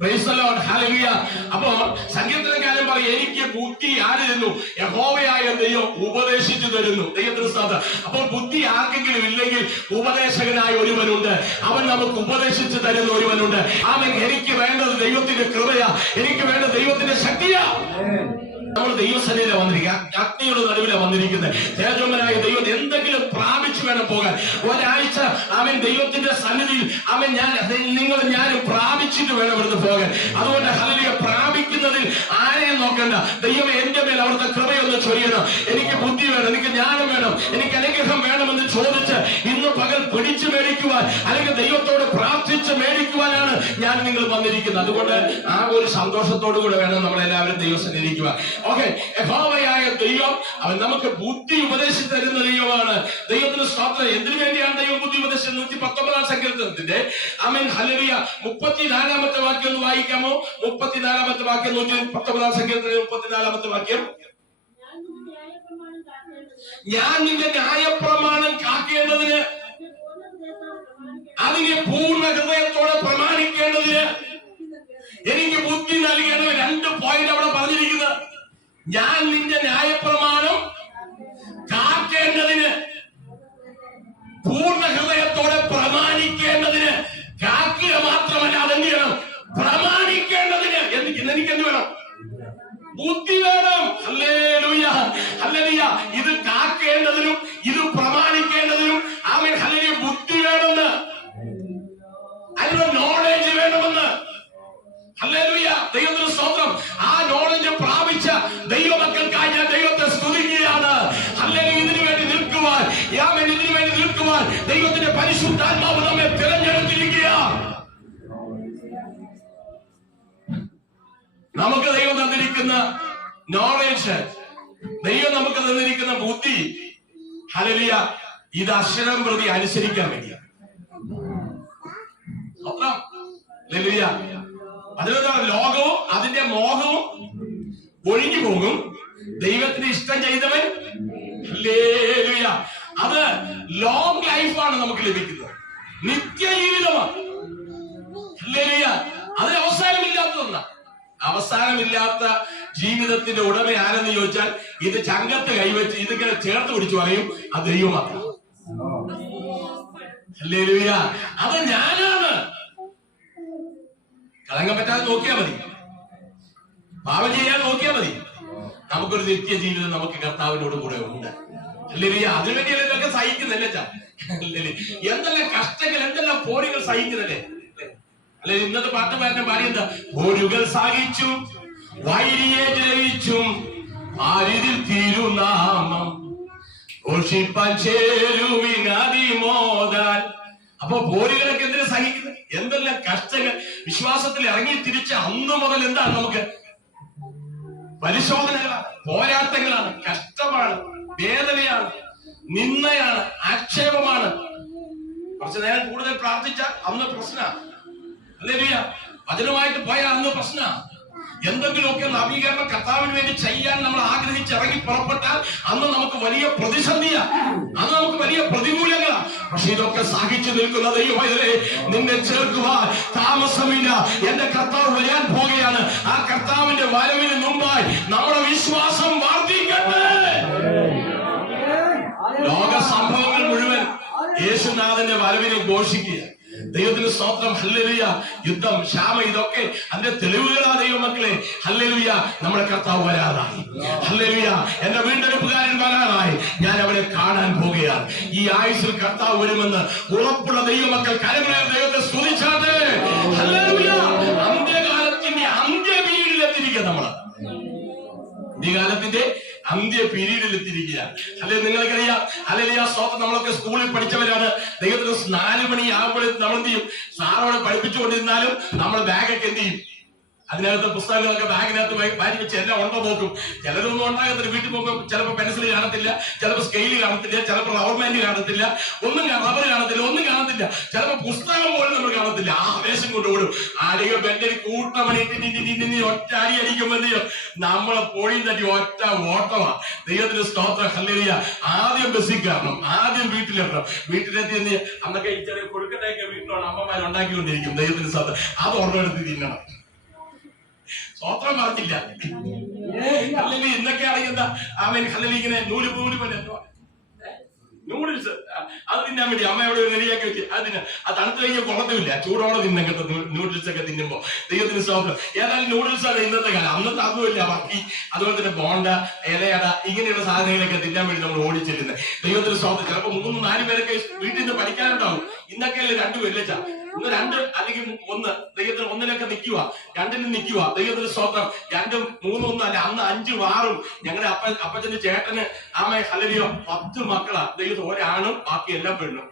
Praise the Lord, hallelujah. അപ്പോൾ സങ്കീർത്തനക്കാരൻ പറയും, എനിക്ക് ബുദ്ധി ആര് തരുന്നു? യഹോവയായ ദൈവം ഉപദേശിച്ചു തരുന്നു. ദൈവത്തിന് സ്തോത്രം. അപ്പോൾ ബുദ്ധി ആർക്കെങ്കിലും ഇല്ലെങ്കിൽ ഉപദേശകനായ ഒരുവനുണ്ട്. അവൻ നമുക്ക് ഉപദേശിച്ചു തരുന്ന ഒരുവനുണ്ട്. അവൻ എനിക്ക് വേണ്ടത് ദൈവത്തിന്റെ കൃപയാ, എനിക്ക് വേണ്ടത് ദൈവത്തിന്റെ ശക്തിയാ. നമ്മൾ ദൈവസന്നിധിയിലെ വന്നിരിക്കുക, അഗ്നിയുടെ നടുവിലാണ് വന്നിരിക്കുന്നത്. തേജോമനായ ദൈവം എന്തെങ്കിലും പ്രാപിച്ചു വേണം പോകാൻ. ഒരാഴ്ച അവൻ ദൈവത്തിന്റെ സന്നിധിയിൽ നിങ്ങൾ ഞാനും പ്രാപിച്ചിട്ട് വേണം ഇവിടുന്ന് പോകാൻ. അതുകൊണ്ട് ഹല്ലേലൂയ, പ്രാപിക്കുന്നതിൽ ആരെയും നോക്കണ്ട. ദൈവം എന്റെ മേൽ അവിടുത്തെ കൃപയൊന്ന് ചൊരിയണം. എനിക്ക് ബുദ്ധി വേണം, എനിക്ക് ജ്ഞാനം വേണം, എനിക്ക് അനുഗ്രഹം വേണമെന്ന് ചോദിച്ച് ഇന്ന് പകൽ പിടിച്ചു മേടിക്കുവാൻ, അല്ലെങ്കിൽ ദൈവത്തോട് പ്രാർത്ഥിച്ച് മേടിക്കുവാനാണ് ഞാൻ നിങ്ങൾ വന്നിരിക്കുന്നത്. അതുകൊണ്ട് ആ ഒരു സന്തോഷത്തോടു കൂടെ വേണം നമ്മളെല്ലാവരും ദൈവസന്നിധിക്കുക. ഓക്കെ, യഹോവയായ ദൈവം അവൻ നമുക്ക് ബുദ്ധി ഉപദേശിച്ചു തരുന്ന ദൈവമാണ്. ദൈവത്തിന് സ്തോത്രം. എന്തിനു വേണ്ടിയാണ് ദൈവം ബുദ്ധി ഉപദേശിച്ചത്? 119 സങ്കീർത്തനത്തിന്റെ ഹല്ലേലൂയ 34 വാക്യം ഒന്ന് വായിക്കാമോ? 34 വാക്യം, 119 സങ്കീർത്തനം 34 വാക്യം. ഞാൻ നിന്റെ ന്യായപ്രമാണം കാക്കേണ്ടതിന്, അതിനെ പൂർണ്ണ ഹൃദയത്തോടെ പ്രമാണിക്കേണ്ടതിന് എനിക്ക് ബുദ്ധി നൽകേണ്ടത്. 2 പോയിന്റ് അവിടെ പറഞ്ഞിരിക്കുന്നത്. ഞാൻ നിന്റെ ന്യായപ്രമാണം കാക്കേണ്ടതിന്, പൂർണ്ണ ഹൃദയത്തോടെ പ്രമാണിക്കേണ്ടതിന്. കാക്കുക മാത്രമല്ല, അതെന്ത് ചെയ്യണം? പ്രമാണിക്കേണ്ടതിന്. എനിക്ക് എന്ത് വേണം? ബുദ്ധി വേണം. Hallelujah, hallelujah. ഇത് കാക്കേണ്ടതിനും ഇത് പ്രമാണിക്കേണ്ടതിനും ആമേൻ ഹല്ലേലൂയ ബുദ്ധി വേണമെന്ന്, അതിനുള്ള നോളേജ് വേണമെന്ന്. ഹല്ലേലൂയ, ദൈവത്തിന് സ്തോത്രം. ആ നോളേജ് പ്രാപിച്ച ദൈവമക്കൾക്കായി ഞാൻ ദൈവത്തെ സ്തുതിക്കുകയാണ്. ഹല്ലേലൂയ. ഇതിനു വേണ്ടി നിൽക്കുവാൻ, ഇതിനു വേണ്ടി നിൽക്കുവാൻ ദൈവത്തിന്റെ പരിശുദ്ധാത്മാവ് നമ്മെ തിരഞ്ഞെടുത്തിരിക്കുക. നമുക്ക് ദൈവം തന്നിരിക്കുന്ന നോളേജ്, ദൈവം നമുക്ക് തന്നിരിക്കുന്ന ബുദ്ധി, ഹല്ലേലൂയ, ഇത് അക്ഷരം പ്രതി അനുസരിക്കാൻ വേണ്ടിയാണ്. ഹല്ലേലൂയ. അതിനെന്താണ്? ലോകവും അതിന്റെ മോഹവും ഒഴിഞ്ഞു പോകും, ദൈവത്തിന് ഇഷ്ടം ചെയ്തവൻ. ഹല്ലേലൂയ. അത് ലോങ് ലൈഫാണ് നമുക്ക് ലഭിക്കുന്നത്, നിത്യജീവിതമാണ്. ഹല്ലേലൂയ. അതിന് അവസാനമില്ലാത്തതൊന്നാണ്. അവസാനമില്ലാത്ത ജീവിതത്തിന്റെ ഉടമ ആരെന്ന് ചോദിച്ചാൽ, ഇത് ചങ്കത്ത് കൈവച്ച് ഇതിങ്ങനെ ചേർത്ത് പിടിച്ചു പറയും, അത് ദൈവമാണ്. ഹല്ലേലൂയ. അത് ഞാനാണ്. കളങ്കം പറ്റാതെ നോക്കിയാൽ മതി, പാപം ചെയ്യാൻ നോക്കിയാൽ മതി. നമുക്കൊരു നിത്യ ജീവിതം നമുക്ക് കർത്താവിനോട് കൂടെ ഉണ്ട്. ഹല്ലേലൂയ. അതിനുവേണ്ടിയല്ലേ ഇതൊക്കെ സഹിക്കുന്നല്ലേ? എന്തെല്ലാം കഷ്ടങ്ങൾ, എന്തെല്ലാം പോരുകൾ സഹിക്കുന്നല്ലേ? അല്ലെ, ഇന്നത്തെ പാട്ടുകാരനെ പാടിയെന്താ? പോരുകൾ സഹിച്ചും വൈരിയെ ജയിച്ചും ആരിതിൽ തിരുനാമം ഘോഷിപ്പാൻ ചേരുവിനതിമോദാൻ. അപ്പൊ പോരുകളൊക്കെ എന്തിനാ സഹിക്കുന്നത്? എന്തെല്ലാം കഷ്ടങ്ങൾ. വിശ്വാസത്തിൽ ഇറങ്ങി തിരിച്ച് അന്ന് മുതൽ എന്താണ് നമുക്ക്? പരിശോധനകളാണ്, പോരാട്ടങ്ങളാണ്, കഷ്ടമാണ്, വേദനയാണ്, നിന്ദയാണ്, ആക്ഷേപമാണ്. കുറച്ചു നേരം കൂടുതൽ പ്രാർത്ഥിച്ചാൽ അന്ന് പ്രശ്നമാണ്. ഹല്ലേലൂയ. വചനമായിട്ട് പോയാൽ അന്ന് പ്രശ്നമാണ്. എന്തെങ്കിലുമൊക്കെ നവീകരണം കർത്താവിന് വേണ്ടി ചെയ്യാൻ നമ്മൾ ആഗ്രഹിച്ച് ഇറങ്ങി പുറപ്പെട്ടാൽ അന്ന് നമുക്ക് വലിയ പ്രതിസന്ധിയാ, അന്ന് നമുക്ക് വലിയ പ്രതികൂലങ്ങളാ. പക്ഷെ ഇതൊക്കെ സഹിച്ചു നിൽക്കുന്ന ദൈവമേ, നിന്നെ ചേർക്കുവാൻ താമസമില്ല. എന്റെ കർത്താവ് വരാൻ പോകുകയാണ്. ആ കർത്താവിന്റെ വരവിന് മുമ്പായി നമ്മുടെ വിശ്വാസം വർദ്ധിക്കട്ടെ. ലോക സംഭവങ്ങൾ മുഴുവൻ യേശുനാഥന്റെ വരവിനെ ഘോഷിക്കുക. ദൈവത്തിന് സ്തോത്രം. ഹല്ലേലൂയ. യുദ്ധം, ക്ഷാമം, ഇതൊക്കെ അതിന്റെ തെളിവുകളാ ദൈവമക്കളെ. ഹല്ലേലൂയ. നമ്മുടെ കർത്താവ് വരാറായി. ഹല്ലേലൂയ. എന്റെ വീണ്ടെടുപ്പുകാരൻ വരാറായി. ഞാൻ അവനെ കാണാൻ പോകുകയാണ്. ഈ ആയുസ്സിൽ കർത്താവ് വരുമെന്ന് ഉറപ്പുള്ള ദൈവമക്കൾ കരങ്ങളെ ദൈവത്തെ സ്തുതിച്ചാട്ടെ. ഹല്ലേലൂയ. അന്ത്യകാലത്തിന്റെ അന്ത്യപീരീഡിലെത്തിരിക്കുക നമ്മള്. അന്ത്യകാലത്തിന്റെ അന്ത്യ പീരീഡിൽ എത്തിയിരിക്കുകയാണ്. അല്ലെ, നിങ്ങൾക്കറിയാം. ഹല്ലേലൂയ. സ്തോത്രം. നമ്മളൊക്കെ സ്കൂളിൽ പഠിച്ചവരാണ്. ദൈവത്തിന് 4 മണിയാകുമ്പോഴേ നമ്മൾ എന്ത് ചെയ്യും? സാറോടെ പഠിപ്പിച്ചുകൊണ്ടിരുന്നാലും നമ്മൾ ബാഗൊക്കെ എന്ത് ചെയ്യും? അതിനകത്ത് പുസ്തകങ്ങളൊക്കെ ബാഗിനകത്ത് വാരി വെച്ച് എല്ലാം ഉണ്ടോ നോക്കും. ചിലരൊന്നും ഉണ്ടാകത്തില്ല. വീട്ടിൽ പോകുമ്പോൾ ചിലപ്പോൾ പെൻസിൽ കാണത്തില്ല, ചിലപ്പോൾ സ്കെയിൽ കാണത്തില്ല, ചിലപ്പോൾ റബ്ബർ ബാൻഡ് കാണത്തില്ല, റബ്ബർ കാണത്തില്ല, ഒന്നും കാണത്തില്ല. ചിലപ്പോൾ പുസ്തകം പോലും നമ്മൾ കാണത്തില്ല. ആവേശം കൊണ്ട് ഓടും. ആടിക ബെന്റിൽ കൂട്ടമണി ഒറ്റ അടി അടിക്കുമ്പോൾ എന്ത് ചെയ്യും? നമ്മളെ പൊഴിയും തട്ടി ഒറ്റ ഓട്ടമാണ്. ദൈവത്തിന് സ്തോത്രം. ഹല്ലേലൂയ. ആദ്യം ബസ്സിൽ കയറണം, ആദ്യം വീട്ടിലെത്തണം. വീട്ടിലെത്തി എന്ത് ചെയ്യും? അന്നൊക്കെ ഈ ചെറിയ കൊഴുക്കട്ടയൊക്കെ വീട്ടിലാണ് അമ്മമാർ ഉണ്ടാക്കിക്കൊണ്ടിരിക്കും. ദൈവത്തിന് സ്തോത്രം. അത് ഓർമ്മ എടുത്ത് തിന്നണം. സ്വോത്രം പറഞ്ഞില്ല. അല്ലെങ്കിൽ ഇന്നൊക്കെ ആണെങ്കിൽ എന്താ അല്ലെങ്കിൽ ഇങ്ങനെ നൂല് നൂഡിൽസ് അത് തിന്നാൻ വേണ്ടി അമ്മയോട് റെഡിയാക്കി വെച്ച് അതിന് അത് തണുത്ത് കഴിഞ്ഞാൽ കൊള്ളത്തുമില്ല, ചൂടോടെ തിന്നും കേട്ടോ നൂഡിൽസ് ഒക്കെ തിന്നുമ്പോ. ദൈവത്തിന് സ്തോത്രം. ഏതായാലും നൂഡിൽസ് ആണ് ഇന്നത്തെ കാലം. അന്നത്തെ അതുമില്ല വക്കി, അതുപോലെ തന്നെ ബോണ്ട, ഇലയട, ഇങ്ങനെയുള്ള സാധനങ്ങളൊക്കെ തിന്നാൻ വേണ്ടി നമ്മൾ ഓടിച്ചെല്ലുന്നത്. ദൈവത്തിന് സ്തോത്രം. ചിലപ്പോ 3-4 പേരൊക്കെ വീട്ടിൽ നിന്ന് പഠിക്കാനുണ്ടാവും. ഇന്നൊക്കെയല്ലേ 2 പേരില്ല, ഒന്ന് 2 അല്ലെങ്കിൽ 1. ദൈവത്തിന് 1-ലൊക്കെ നിൽക്കുക, 2-ലും നിൽക്കുക. ദൈവത്തിന് സ്തോത്രം. 2, 3 ഒന്നും അല്ല, അന്ന് 5, 6. ഞങ്ങളുടെ അപ്പച്ചന്റെ ചേട്ടന് ഹല്ലേലൂയ 10 മക്കളാ. ദൈവത്തിന് ഒരാണും ബാക്കി എല്ലാം പെണ്ണും.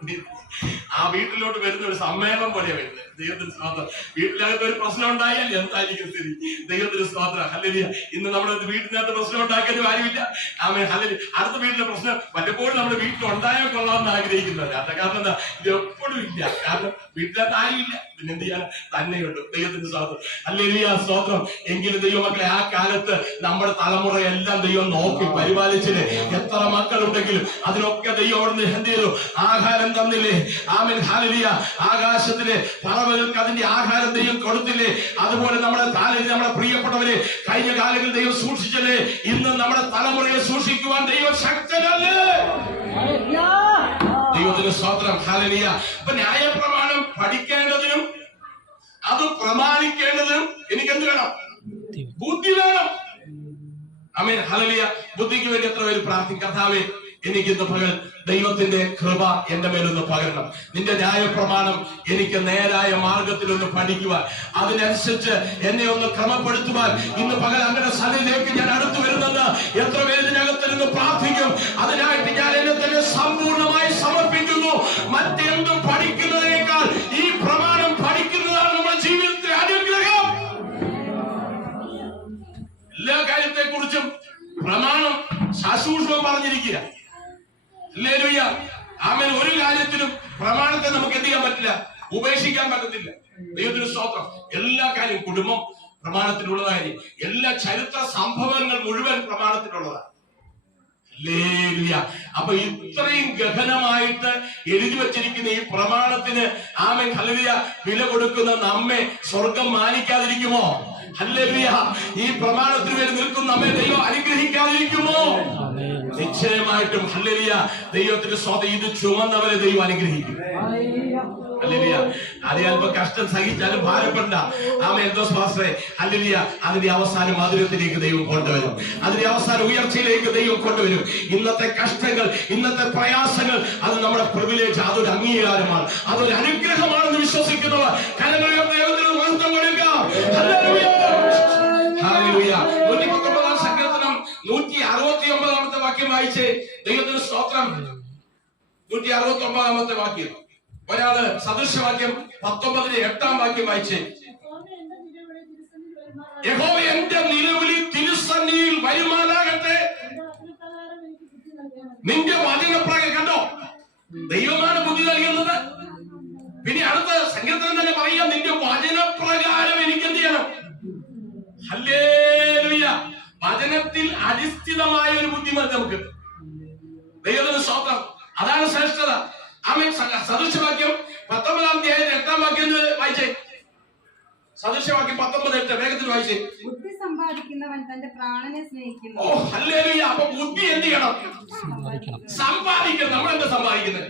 ആ വീട്ടിലോട്ട് വരുന്ന ഒരു സമ്മേളനം പോലെ വരുന്നത്. ദൈവത്തിന് സ്തോത്രം. വീട്ടിനകത്ത് ഒരു പ്രശ്നം ഉണ്ടായാൽ എന്തായിരിക്കും സ്ഥിതി? ദൈവത്തിന് സ്തോത്രം. ഹല്ലേലൂയ. ഇന്ന് നമ്മൾ വീട്ടിനകത്ത് പ്രശ്നം ഉണ്ടാക്കാൻ കാര്യമില്ല. ഹല്ലേലൂയ. അടുത്ത വീട്ടിലെ പ്രശ്നം വല്ലപ്പോഴും നമ്മുടെ വീട്ടിൽ ഉണ്ടായാൽ കൊള്ളാമെന്ന് ആഗ്രഹിക്കുന്നില്ല. അത് കാരണം എന്താ? ഇത് എപ്പോഴും ഇല്ല. കാരണം വീട്ടിനകത്ത് ആരുമില്ല, പിന്നെ എന്ത് ചെയ്യാൻ തന്നെയുണ്ട്. ദൈവത്തിന് സ്തോത്രം. ഹല്ലേലൂയ സ്തോത്രം. എങ്കിലും ദൈവമക്കളെ ആ കാലത്ത് നമ്മുടെ തലമുറയെല്ലാം ദൈവം നോക്കി പരിപാലിച്ചില്ലേ. എത്ര മക്കളുണ്ടെങ്കിലും അതിനൊക്കെ ദൈവം അവിടുന്ന് എന്ത് ചെയ്തു? ആഹാരം തന്നില്ലേ? Amen hallelujah. ആകാശത്തിലെ പറവകൾക്ക് അതിന്റെ ആഹാരം ദൈവം കൊടുത്തില്ലേ? അതുപോലെ നമ്മുടെ നമ്മുടെ പ്രിയപ്പെട്ടവരെ കഴിഞ്ഞ കാലങ്ങളിൽ ദൈവം സൂക്ഷിച്ചല്ലേ? ഇന്ന് നമ്മുടെ തലമുറയെ സൂക്ഷിക്കുവാൻ ദൈവം ശക്തനല്ലേ? ദൈവത്തിന് സ്തോത്രം. ഹല്ലേലൂയ. അപ്പൊ ന്യായപ്രമാണം പഠിക്കേണ്ടതിനും അത് പ്രമാണിക്കേണ്ടതിനും എനിക്ക് എന്ത് വേണം? ബുദ്ധി വേണം. Amen hallelujah. ബുദ്ധിക്ക് വേണ്ടി എത്ര പേര് പ്രാർത്ഥിക്കും? കർത്താവേ, എനിക്കിന്ന് പകൽ ദൈവത്തിന്റെ കൃപ എന്റെ മേലൊന്ന് പകരണം. നിന്റെ ന്യായപ്രമാണം എനിക്ക് നേരായ മാർഗത്തിലൊന്ന് പഠിക്കുവാൻ, അതിനനുസരിച്ച് എന്നെ ഒന്ന് ക്രമപ്പെടുത്തുവാൻ ഇന്ന് പകൽ അങ്ങനെ സന്നിധിയിലേക്ക് ഞാൻ അടുത്തു വരുന്നത് എത്ര പേര് ഇതിനകത്ത് നിന്ന് പ്രാർത്ഥിക്കും? അതിനായിട്ട് ഞാൻ എന്നെ തന്നെ സമ്പൂർണമായി സമർപ്പിക്കുന്നു. മറ്റെന്തും പഠിക്കുന്നതിനേക്കാൾ ഈ പ്രമാണം പഠിക്കുന്നതാണ് നമ്മുടെ ജീവിതത്തിലെ അനുഗ്രഹം. എല്ലാ കാര്യത്തെ കുറിച്ചും പ്രമാണം ശാസ്ത്രൂഷ്മം പറഞ്ഞിരിക്കുക. ഹല്ലേലൂയ. ആമേൻ. ഒരു കാര്യത്തിലും പ്രമാണത്തെ നമുക്ക് എന്ത് ചെയ്യാൻ പറ്റില്ല? ഉപേക്ഷിക്കാൻ പറ്റത്തില്ല. ദൈവത്തിന് സ്തോത്രം. എല്ലാ കാര്യവും കുടുംബം പ്രമാണത്തിലുള്ളതായി, എല്ലാ ചരിത്ര സംഭവങ്ങൾ മുഴുവൻ പ്രമാണത്തിലുള്ളതാണ്. ഹല്ലേലൂയ. അപ്പൊ ഇത്രയും ഗഹനമായിട്ട് എഴുതി വച്ചിരിക്കുന്ന ഈ പ്രമാണത്തിന് ആമേൻ ഹല്ലേലൂയ വില കൊടുക്കുന്ന നമ്മെ സ്വർഗം മാനിക്കാതിരിക്കുമോ? ഹല്ലേലൂയ. ഈ പ്രമാണത്തിന് വേണ്ടി നിൽക്കുന്ന നമ്മെ ദൈവം അനുഗ്രഹിക്കാതിരിക്കുമോ? നിശ്ചയമായിട്ടും ഹല്ലേലൂയ. ദൈവത്തിന്റെ സ്തോത്രം. ഇത് ചുമന്നവരെ ദൈവം അനുഗ്രഹിക്കും. ഹല്ലേലൂയ. അത് അല്പം കഷ്ടം സഹിച്ചാലും ഭാരപ്പെടണ്ട. എന്തോ സ്വാശ്രയ ഹല്ലേലൂയ. അതിന്റെ അവസാനം മധുരത്തിലേക്ക് ദൈവം കൊണ്ടുവരും. അതിന്റെ അവസാനം ഉയർച്ചയിലേക്ക് ദൈവം കൊണ്ടുവരും. ഇന്നത്തെ കഷ്ടങ്ങൾ, ഇന്നത്തെ പ്രയാസങ്ങൾ അത് നമ്മുടെ പ്രിവിലേജ്, അതൊരു അംഗീകാരമാണ്, അതൊരു അനുഗ്രഹമാണെന്ന് വിശ്വസിക്കുന്നവർ മഹത്വം കൊടുക്കാം. ഹല്ലേലൂയ. ഹല്ലേലൂയ. 119 സങ്കീർത്തനം 169 വാക്യം വായിച്ചേ. ദൈവത്തിന് സ്തോത്രം. 169 വാക്യം. ഒരാള് സദൃശവാക്യം 19-8 വാക്യം വായിച്ചേ. യഹോവ എന്റെ നിലവിളി തിരുസന്നിധിയിൽ വരുമാറാകട്ടെ. നിന്റെ വചനപ്രകാരം കണ്ടോ, ദൈവമാണ് ബുദ്ധി നൽകുന്നത്. പിന്നെ അടുത്ത സങ്കീർത്തനം തന്നെ പറയാം, നിന്റെ വചനപ്രകാരം എനിക്ക് എന്ത് ചെയ്യണം? ഹല്ലേലൂയ. വചനത്തിൽ അടിസ്ഥിതമായ ഒരു ബുദ്ധിമതി നമുക്ക്. ദൈവത്തിന് സ്തോത്രം. അതാണ് ശ്രേഷ്ഠത. ആമേൻ. സദൃശവാക്യം 19-8 വാക്യം വായിച്ചേ. സദൃശവാക്യം 19:8 വേഗത്തിൽ വായിച്ചേ. ബുദ്ധി സമ്പാദിക്കുന്നവൻ തന്റെ പ്രാണനെ സ്നേഹിക്കുന്നു. ഓ ഹല്ലേലൂയ. അപ്പൊ ബുദ്ധി എന്ത് ചെയ്യണം? സമ്പാദിക്കണം. നമ്മളെന്താ സമ്പാദിക്കുന്നത്?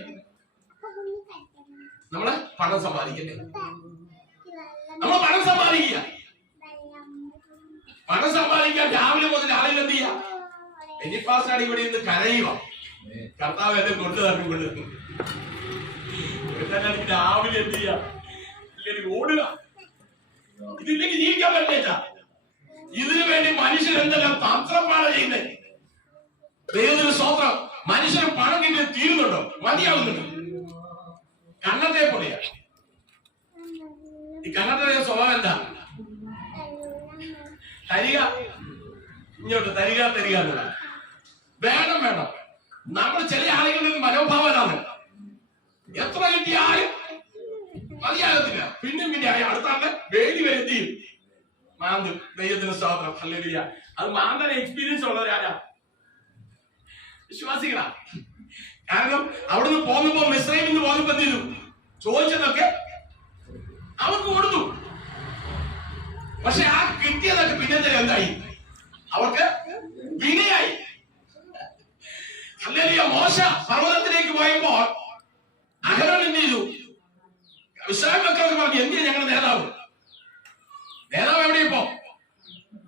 നമ്മള് പണം സമ്പാദിക്കണ്ടേ? നമ്മൾ പണം സമ്പാദിക്കുക. പണം സമ്പാദിക്കാൻ രാവിലെ മുതൽ ആളുകൾ എന്ത് ചെയ്യാം? എനിപ്പാസാണ് ഇവിടെ ഇന്ന് കരയുക. കർത്താവ് എന്നെ കൊണ്ടു തന്നിട്ടുണ്ട്. രാവിലെ എന്ത് ചെയ്യാം? ഓടുക. ഇതില്ലെങ്കിൽ ജീവിക്കാൻ പറ്റില്ല. ഇതിനു വേണ്ടി മനുഷ്യൻ എന്തെല്ലാം തന്ത്രമാണ് ചെയ്യുന്നത്. ദൈവത്തിന് സ്തോത്രം. മനുഷ്യന് പണം കിട്ടി തീരുന്നുണ്ടോ? മതിയാവുന്നുണ്ടോ? കണ്ണത്തെ പൊടിയാ. ഈ കണ്ണത്തെ സ്വഭാവം എന്താ? തരിക, ഇങ്ങോട്ട് തരിക തരിക എന്നുള്ള വേണം വേണം. നമ്മൾ ചില ആളുകളുടെ മനോഭാവനാണ്. എത്ര കിട്ടിയാലും മതിയാകത്തില്ല. പിന്നെ അടുത്ത ആളുടെ വേദി വരുത്തി മാന്തും. ദൈവത്തിന് സ്തോത്രം. ഹല്ലേലൂയ. അത് മാന്തന എക്സ്പീരിയൻസ് ഉള്ളവരാരാ? വിശ്വാസികളാ. കാരണം അവിടുന്ന് പോകുമ്പോ മിസ്രൈമിൽ നിന്ന് പോകുമ്പോ എന്ത് ചെയ്തു? ചോദിച്ചതൊക്കെ അവർക്ക് കൊടുത്തു. പക്ഷെ ആ കിട്ടിയത് വരുമ്പോഴത്തേക്ക് എന്തായി? അവർക്ക് വിനയായി. ഹല്ലേലൂയ. മോശ പർവ്വതത്തിലേക്ക് പോയപ്പോൾ അഹരോൻ എന്ത് ചെയ്തു? ഇസ്രായേൽ മക്കളൊക്കെ പറഞ്ഞു, എന്തിനാ ഞങ്ങളുടെ നേതാവ് എവിടെ ഇപ്പോ?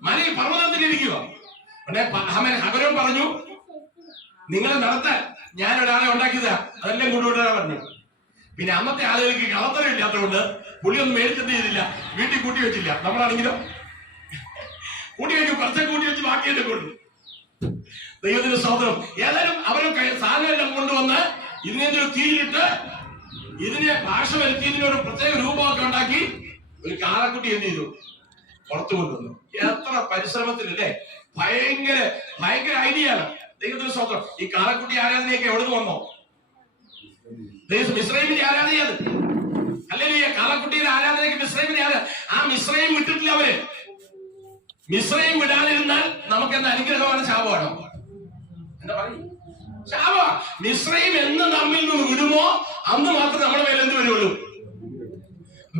മലയിൽ പർവ്വതത്തിലിരിക്കുക. അഹരോൻ പറഞ്ഞു, നിങ്ങളെ നടത്താൻ ഞാൻ ഒരാളെ ഉണ്ടാക്കിയതാ, അതെല്ലാം കൊണ്ടുവിടാൻ പറഞ്ഞു. പിന്നെ അന്നത്തെ ആളുകൾക്ക് കളത്തരം ഇല്ലാത്തതുകൊണ്ട് പുള്ളിയൊന്നും മേടിച്ചെന്ത് ചെയ്തില്ല, വീട്ടിൽ കൂട്ടി വെച്ചില്ല. നമ്മളാണെങ്കിലോ കൂട്ടി വെക്കും, കുറച്ചൊക്കെ കൂട്ടി വെച്ച് ബാക്കിയൊക്കെ കൊണ്ടു. ദൈവത്തിന്റെ സ്തോത്രം. ഏതായാലും അവരൊക്കെ സാധനമെല്ലാം കൊണ്ടുവന്ന് ഇതിനെ തീയിലിട്ട് ഇതിനെ ഭാഷ വരുത്തി ഇതിനൊരു പ്രത്യേക രൂപമൊക്കെ ഉണ്ടാക്കി ഒരു കാളക്കുട്ടി എന്ത് ചെയ്തു? പുറത്തു കൊണ്ടുവന്നു. എത്ര പരിശ്രമത്തിലല്ലേ! ഭയങ്കര ഐഡിയ ആണ്. ദൈവത്തിന്റെ സ്തോത്രം. ഈ കാളക്കുട്ടി ആരാധനയൊക്കെ എവിടെ നിന്ന് വന്നോ? മിസ്രൈമിന്റെ ആരാധനയാണ്. അല്ലെങ്കിൽ കാളക്കുട്ടിയുടെ ആരാധനയ്ക്ക് മിസ്രൈമിന്റെ ആ മിസ്രൈം വിട്ടിട്ടില്ല അവര്. മിസ്രൈം വിടാതിരുന്നാൽ നമുക്ക് എന്താ അനുഗ്രഹമാണ്? ശാപമാണോ? എന്താ പറയും? ശാപ. മിസ്രൈം എന്ന് നമ്മിൽ നിന്ന് വിടുമോ അന്ന് മാത്രം നമ്മുടെ മേലെ എന്ത് വരുള്ളൂ?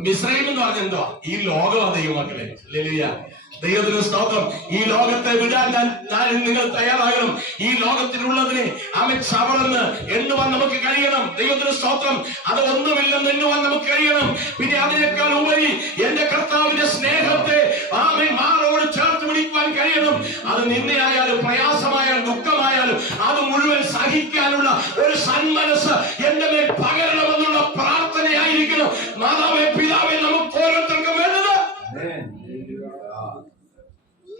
മിസ്രൈം എന്ന് പറഞ്ഞ എന്തോ? ഈ ലോകമാണ് ദൈവമക്കളെ. ഹല്ലേലൂയ. ദൈവത്തിന് സ്തോത്രം. ഈ ലോകത്തെ വിടാൻ നിങ്ങൾ തയ്യാറാകണം. ഈ ലോകത്തിലുള്ളതിനെ ചവറന്ന് എണ്ണുവാൻ നമുക്ക് കഴിയണം. ദൈവത്തിന് സ്തോത്രം. അത് ഒന്നുമില്ലെന്ന് എണ്ണുവാൻ നമുക്ക് കഴിയണം. പിന്നെ അതിനേക്കാൾ ഉപരി എന്റെ കർത്താവിന്റെ സ്നേഹത്തെ മാറോട് ചേർത്ത് പിടിക്കുവാൻ കഴിയണം. അത് നിന്നെയായാലും പ്രയാസമായാലും ദുഃഖമായാലും അത് മുഴുവൻ സഹിക്കാനുള്ള ഒരു സന്മനസ് എന്റെ മേൽ പകരണമെന്നുള്ള പ്രാർത്ഥനയായിരിക്കണം. മാതാവേ, പിതാവേ, നമുക്ക് ഓരോരുത്തർക്കും വേണ്ടത്.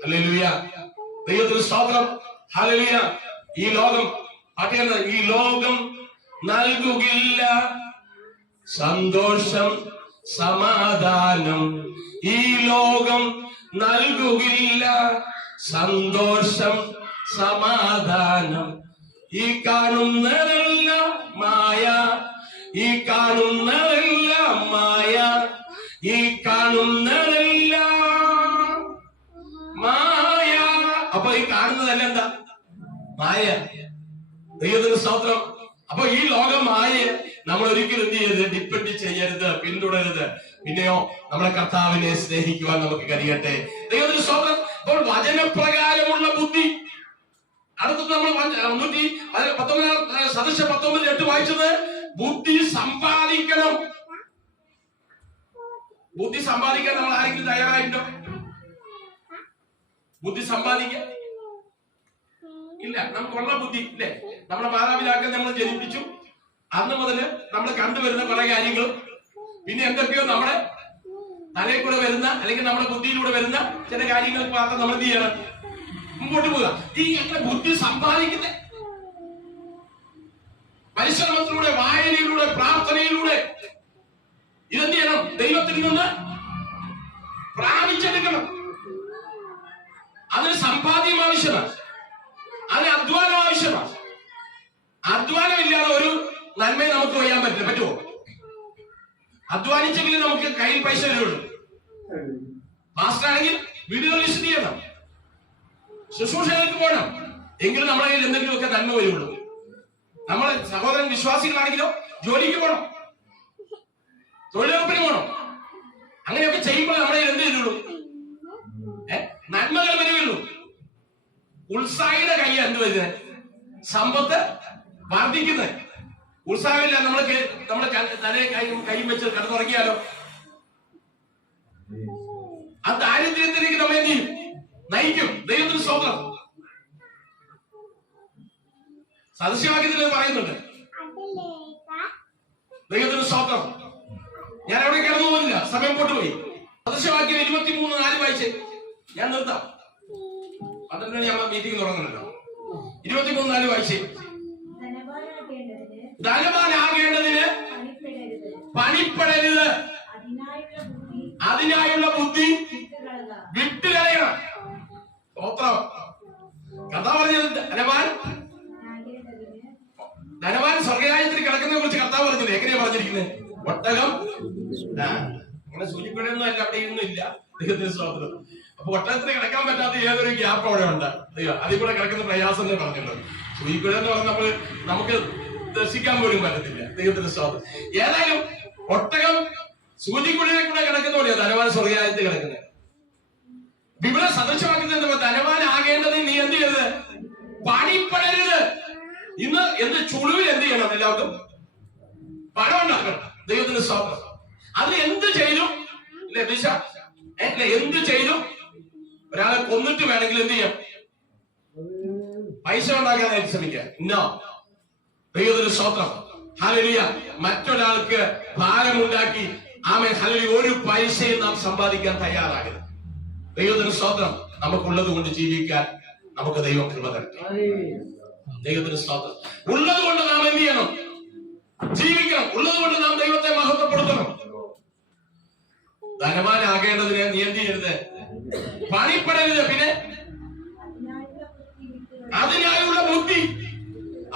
ഹല്ലേലൂയ. ദൈവത്തിന് സ്തോത്രം. ഹല്ലേലൂയ. ഈ ലോകം നൽകുകില്ല സന്തോഷം സമാധാനം. ഈ ലോകം നൽകുകില്ല സന്തോഷം സമാധാനം. ഈ കാണുന്നതെല്ലാം മായ. ഈ കാണുന്നതെല്ലാം മായ. ഈ കാണുന്നതെല്ലാം മായ. അപ്പൊ ഈ കാണുന്നതല്ല എന്താ? മായ. ദൈവത്തിന് സ്തോത്രം. അപ്പൊ ഈ ലോകം മായ. നമ്മൾ ഒരിക്കലും എന്ത് ചെയ്യരുത്? ഡിപ്പെൻഡ് ചെയ്യരുത്, പിന്തുടരുത്. പിന്നെയോ നമ്മുടെ കർത്താവിനെ സ്നേഹിക്കുവാൻ നമുക്ക് കഴിയട്ടെ. ദൈവത്തിന് സ്തോത്രം. അപ്പോൾ വചനപ്രകാരമുള്ള ബുദ്ധി. അടുത്തത് നമ്മൾ 19:8 വായിച്ചത് ബുദ്ധി സമ്പാദിക്കണം. ബുദ്ധി സമ്പാദിക്കാൻ നമ്മൾ ആരെങ്കിലും തയ്യാറായിട്ടുണ്ടോ? ബുദ്ധി സമ്പാദിക്കാൻ ഇല്ല. നമുക്കുള്ള ബുദ്ധി ഇല്ലേ? നമ്മുടെ മാതാപിതാക്കൾ നമ്മൾ ജനിപ്പിച്ചു. അന്ന് മുതൽ നമ്മൾ കണ്ടുവരുന്ന കുറെ കാര്യങ്ങളും പിന്നെ എന്തൊക്കെയോ നമ്മുടെ തലയിൽ കൂടെ വരുന്ന അല്ലെങ്കിൽ നമ്മുടെ ബുദ്ധിയിലൂടെ വരുന്ന ചില കാര്യങ്ങൾക്ക് മാത്രം നമ്മൾ എന്ത് ചെയ്യണം? മുമ്പോട്ട് പോവുക. ഈ എങ്ങനെ ബുദ്ധി സമ്പാദിക്കുന്നത്? പരിശ്രമത്തിലൂടെ, വായനയിലൂടെ, പ്രാർത്ഥനയിലൂടെ. ഇതെന്ത് ചെയ്യണം? ദൈവത്തിൽ നിന്ന് പ്രാപിച്ചെടുക്കണം. അതിന് സമ്പാദ്യം ആവശ്യമാണ്. അതിന് അധ്വാനം ആവശ്യമാണ്. അധ്വാനം ഇല്ലാതെ ഒരു നന്മയെ നമുക്ക് ചെയ്യാൻ പറ്റില്ല. പറ്റുമോ? അധ്വാനിച്ചെങ്കിലും നമുക്ക് കയ്യിൽ പൈസ വരുള്ളൂ. മാസ്റ്ററാണെങ്കിൽ വീഡിയോ ലിസ്റ്റ് ചെയ്യണം, ശുശ്രൂഷകൾക്ക് പോകണം, എങ്കിലും നമ്മുടെ കയ്യിൽ എന്തെങ്കിലുമൊക്കെ നന്മ വരുള്ളൂ. നമ്മളെ സഹോദരൻ വിശ്വാസികളാണെങ്കിലോ ജോലിക്ക് പോകണം, തൊഴിലുറപ്പിന് പോകണം. അങ്ങനെയൊക്കെ ചെയ്യുമ്പോൾ നമ്മുടെ കയ്യിൽ എന്ത് ചെയ്തുള്ളൂ? നന്മകൾ വരുള്ളൂ. ഉത്സാഹിയുടെ കൈ എന്ത് വരുന്നത്? സമ്പത്ത് വർദ്ധിക്കുന്നത്. ഉത്സാഹമില്ല. നമ്മള് തലയെ കൈ വെച്ച് കിടന്നുറങ്ങിയാലോ ആ ദാരിദ്ര്യത്തിലേക്ക് നമ്മൾ എന്ത് ചെയ്യും? നയിക്കും. ദൈവത്തിന് സ്തോത്രം. സദൃശവാക്യത്തിൽ പറയുന്നുണ്ട്. ദൈവത്തിന് സ്തോത്രം. ഞാൻ എവിടെ കിടന്നു പോകുന്നില്ല, സമയം പോട്ടുപോയി. സദൃശവാക്യം 23:4 വായിച്ചേ. ഞാൻ നിർത്താം. 12 ഞാൻ മീറ്റിംഗ് തുടങ്ങുന്നുണ്ടല്ലോ. 23:4 വായിച്ചേ. ധനവാനാകേണ്ടതിന് പണിപ്പെടരുത്, അതിനായുള്ള ബുദ്ധി വിട്ടുകളയണം. സ്തോത്രം. കഥ പറഞ്ഞത് ധനവാൻ സ്വർഗരാജ്യത്തിൽ കിടക്കുന്നതിനെ കുറിച്ച് കർത്താവ് പറഞ്ഞില്ലേ? എങ്ങനെയാ പറഞ്ഞിരിക്കുന്നത്? ഒട്ടകം. അങ്ങനെ സൂചിപ്പഴയൊന്നും അല്ല, അവിടെ ഒന്നും ഇല്ല. ദൈവത്തിന് സ്തോത്രം. അപ്പൊ ഒട്ടകത്തിന് കിടക്കാൻ പറ്റാത്ത ഏതൊരു ഗ്യാപ്പ് അവിടെ ഉണ്ട്. അതിൽ കൂടെ കിടക്കുന്ന പ്രയാസം തന്നെ പറഞ്ഞിട്ടുണ്ട്. സൂചിപ്പഴ എന്ന് പറഞ്ഞപ്പോൾ നമുക്ക് ദർശിക്കാൻ പോലും പറ്റത്തില്ല. ദൈവത്തിന്റെ സ്തോത്രം. ഏതായാലും ഒട്ടകം സൂചിക്കുഴലിൽ കൂടെ കിടക്കുന്ന പോലെയാ ധനവാൻ സ്വർഗരാജ്യത്തിൽ കിടക്കുന്നത്. വിവര സദൃശമാക്കുന്നത് ധനവാനാകേണ്ടത് നീ എന്ത് ചെയ്യരുത്, പണിപ്പെടരുത്. ഇന്ന് എന്ത് ചുളുവിൽ എന്ത് ചെയ്യണം, എല്ലാവർക്കും പണം ഉണ്ടാക്കണം. ദൈവത്തിന് സ്തോത്രം. അത് എന്ത് ചെയ്യും എന്ത് ചെയ്യും, ഒരാളെ കൊന്നിട്ട് വേണമെങ്കിൽ എന്ത് ചെയ്യാം, പൈസ ഉണ്ടാക്കാനായിട്ട് ശ്രമിക്കുക. ഇന്നോ ദൈവത്തിന് സ്തോത്രം. ഹല്ലേലൂയ. മറ്റൊരാൾക്ക് ഭാരമുണ്ടാക്കി ആമേൻ ഹല്ലേലൂയ ഒരു പൈസയും നാം സമ്പാദിക്കാൻ തയ്യാറാകരുത്. ദൈവത്തിന് സ്തോത്രം. നമുക്കുള്ളത് കൊണ്ട് ജീവിക്കാൻ നമുക്ക് ദൈവം കൃപ തരട്ടെ. ദൈവത്തിന് സ്തോത്രം. ഉള്ളത് കൊണ്ട് നാം എന്ത് ചെയ്യണം, ജീവിക്കണം. ഉള്ളത് കൊണ്ട് നാം ദൈവത്തെ മഹത്വപ്പെടുത്തണം. ധനവാനാകേണ്ടതിനെ നീ എന്ത് ചെയ്യരുത്, പണിപ്പെടരുത്. പിന്നെ അതിനായുള്ള ബുദ്ധി.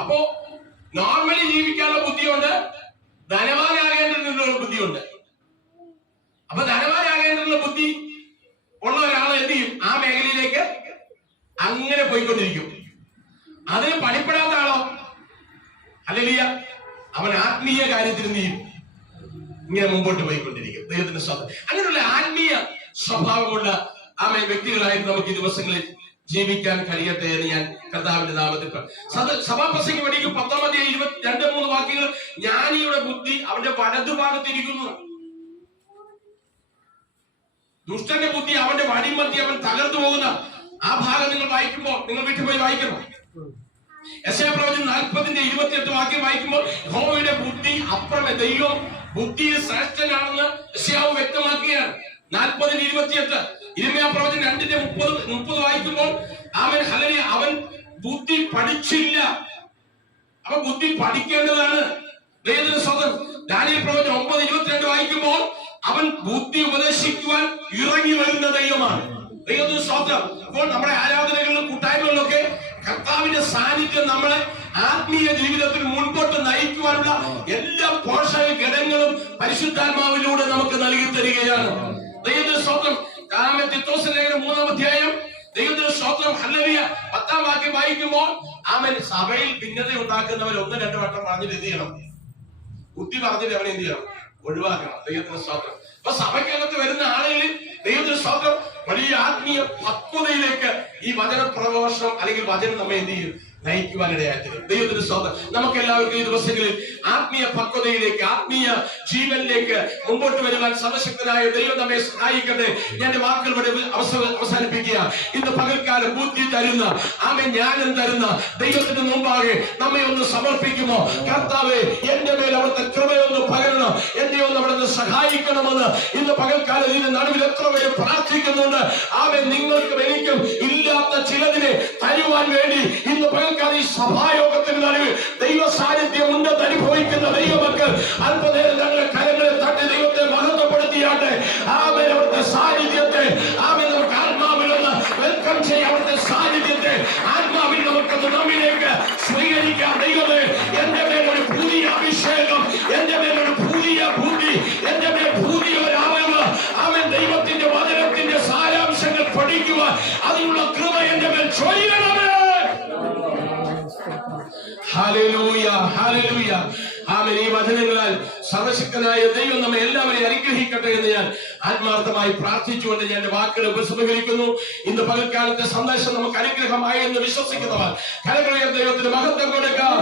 അപ്പോ നോർമലി ജീവിക്കാനുള്ള ബുദ്ധിയുണ്ട്, ധനവാനാകേണ്ടതിനുള്ള ബുദ്ധിയുണ്ട്. അപ്പൊ ധനവാനാകേണ്ടതിനുള്ള ബുദ്ധി ഉള്ള ഒരാൾ എന്ത് ചെയ്യും, ആ മേഖലയിലേക്ക് അങ്ങനെ പോയിക്കൊണ്ടിരിക്കും. അതിന് പണിപ്പെടാത്ത ആളോ ഹല്ലേലൂയ, അവൻ ആത്മീയ കാര്യത്തിൽ എന്ത് ചെയ്യും, ഇങ്ങനെ മുമ്പോട്ട് പോയിക്കൊണ്ടിരിക്കും. ദൈവത്തിന്റെ സ്വന്തം. അങ്ങനെയുള്ള ആത്മീയ സ്വഭാവമുള്ള ആമേ വ്യക്തികളായിട്ട് നമുക്ക് ഈ ദിവസങ്ങളിൽ ജീവിക്കാൻ കഴിയട്ടെ എന്ന് ഞാൻ കർത്താവിന്റെ നാമത്തിൽ സഭാപ്രസംഗി പഠിക്കും 19:22-23 വാക്യങ്ങൾ. ജ്ഞാനിയുടെ ബുദ്ധി അവന്റെ വലതുഭാഗത്തിരിക്കുന്നു, ദുഷ്ടന്റെ ബുദ്ധി അവന്റെ വടിമത്തി അവൻ തകർന്നു പോകുന്ന ആ ഭാഗം നിങ്ങൾ വായിക്കുമ്പോൾ, നിങ്ങൾ വീട്ടിൽ പോയി വായിക്കണം. യെശയ്യാപ്രവചനം 40:28 വാക്യം വായിക്കുമ്പോൾ യഹോവയുടെ ബുദ്ധി അപ്പുറമേ, ദൈവം ബുദ്ധിയിൽ ശ്രേഷ്ഠനാണെന്ന് യെശയ്യാവ് വ്യക്തമാക്കുകയാണ്. 40:28. യിരെമ്യാപ്രവചനം 2:30 വായിക്കുമ്പോൾ അവൻ ഹല്ലേലൂയ, അവൻ ബുദ്ധി പഠിച്ചില്ല. അവൻ ബുദ്ധി പഠിക്കേണ്ടതാണ്. ദൈവത്തിന്റെ സ്വന്തം. ദാനിയേൽ പ്രവചനം 9:22 വായിക്കുമ്പോൾ അവൻ ബുദ്ധി ഉപദേശിക്കുവാൻ ഇറങ്ങി വരുന്ന ദൈവമാണ്. ദൈവത്തിന് സ്വന്തം. അപ്പോൾ നമ്മുടെ ആരാധനകളിലും കൂട്ടായ്മകളിലൊക്കെ കർത്താവിന്റെ സാന്നിധ്യം നമ്മളെ ആത്മീയ ജീവിതത്തിൽ മുൻപോട്ട് നയിക്കുവാനുള്ള എല്ലാ പോഷക ഘടകങ്ങളും പരിശുദ്ധാത്മാവിലൂടെ നമുക്ക് നൽകി തരികയാണ്. ദൈവത്തിന്റെ സ്വന്തം. തീത്തോസിന്റെ ലേഖനം 3-ാം അധ്യായം ദൈവത്തിന്റെ സ്വന്തം ഹല്ലേലൂയ 10-ാം വാക്യം വായിക്കുമ്പോൾ അവൻ സഭയിൽ ഭിന്നത ഉണ്ടാക്കുന്നവർ 1-2 വട്ടം പറഞ്ഞിട്ട് എന്ത് ചെയ്യണം, ബുദ്ധി പറഞ്ഞിട്ട് അവനെ എന്ത് ചെയ്യണം, ഒഴിവാക്കണം. ദൈവത്തിന്റെ സ്വന്തം. അപ്പൊ സഭയ്ക്കകത്ത് വരുന്ന ആളുകളിൽ ദൈവത്തിന്റെ സ്വന്തം വലിയ ആത്മീയ പക്വതയിലേക്ക് ഈ വചന പ്രഘോഷണം അല്ലെങ്കിൽ വചനം നമ്മെ എന്ത് ചെയ്യും, നയിക്കുവാനിടയായിത്തീരും. ദൈവത്തിന് സ്തോത്രം. നമുക്ക് എല്ലാവർക്കും ഈ ദിവസങ്ങളിൽ ആത്മീയ പക്വതയിലേക്ക്, ആത്മീയ ജീവനിലേക്ക് മുമ്പോട്ട് വരുവാൻ സർവശക്തനായ ദൈവം നമ്മെ സഹായിക്കട്ടെ. ഞാൻ വാക്കുകൾ ഇവിടെ അവസാനിപ്പിക്കുക. ഇന്ന് പകൽക്കാലം ബുദ്ധി തരുന്ന ആമേൻ ജ്ഞാനം തരുന്ന ദൈവത്തിന് മുമ്പാകെ നമ്മെ ഒന്ന് സമർപ്പിക്കുമോ? കർത്താവേ, എന്റെ മേൽ അവിടുത്തെ കൃപയൊന്ന് പകരണം, എന്നെ ഒന്ന് അവിടുന്ന് സഹായിക്കണമെന്ന് ഇന്ന് പകൽക്കാലം ഇതിന്റെ നടുവിൽ എത്ര പേര് പ്രാർത്ഥിക്കുന്നുണ്ട്. ആമേൻ, നിങ്ങൾക്കും എനിക്കും ഇല്ലാത്ത ചിലതിനെ തരുവാൻ വേണ്ടി ഇന്ന് പകൽക്കാലം ഈ സഭായോഗത്തിന് നടുവിൽ ദൈവ സാന്നിധ്യം ഉണ്ടെന്ന് അനുഭവിക്കുന്ന ദൈവമക്കൾ അല്പനേരം ഞങ്ങളുടെ കരങ്ങളെ തട്ടി ദൈവത്തെ മഹത്വപ്പെടുത്തിയാട്ടെ. ആമേൻ, അവിടുത്തെ സാന്നിധ്യത്തെ ആമേൻ നമുക്ക് ആത്മാവിലൊന്ന് വെൽക്കം ചെയ്യാം. അവിടുത്തെ സാന്നിധ്യത്തെ ആത്മാവിൽ നമുക്കൊന്ന് നമ്മിലേക്ക് സ്വീകരിക്കാം. ദൈവമേ, എന്റെ മേൽ ഒരു പുതിയ അഭിഷേകം, എന്റെ മേൽ ഒരു പുതിയ ബുദ്ധി, എന്റെ മേൽ പുതിയ ഒരു അറിവ്, ആമേൻ, ദൈവത്തിന്റെ വചനത്തിന്റെ സാരാംശങ്ങൾ പഠിക്കുവാൻ അതിനുള്ള കൃപ എന്റെ മേൽ ചൊരിയണമേ. ഹല്ലേലൂയ, ഹല്ലേലൂയ. ആമേൻ. ഈ വചനങ്ങളാൽ സർവശക്തനായ ദൈവം നമ്മെ എല്ലാവരെയും അനുഗ്രഹിക്കട്ടെ എന്ന് ഞാൻ ആത്മാർത്ഥമായി പ്രാർത്ഥിച്ചുകൊണ്ട് ഞാൻ വാക്കുകൾ ഉപസംഹരിക്കുന്നു. ഇന്ന് പകൽക്കാലത്തെ സന്ദേശം നമുക്ക് അനുഗ്രഹമായി എന്ന് വിശ്വസിക്കുന്നവർ കരങ്ങളിൽ ദൈവത്തിന് മഹത്വം കൊടുക്കാം.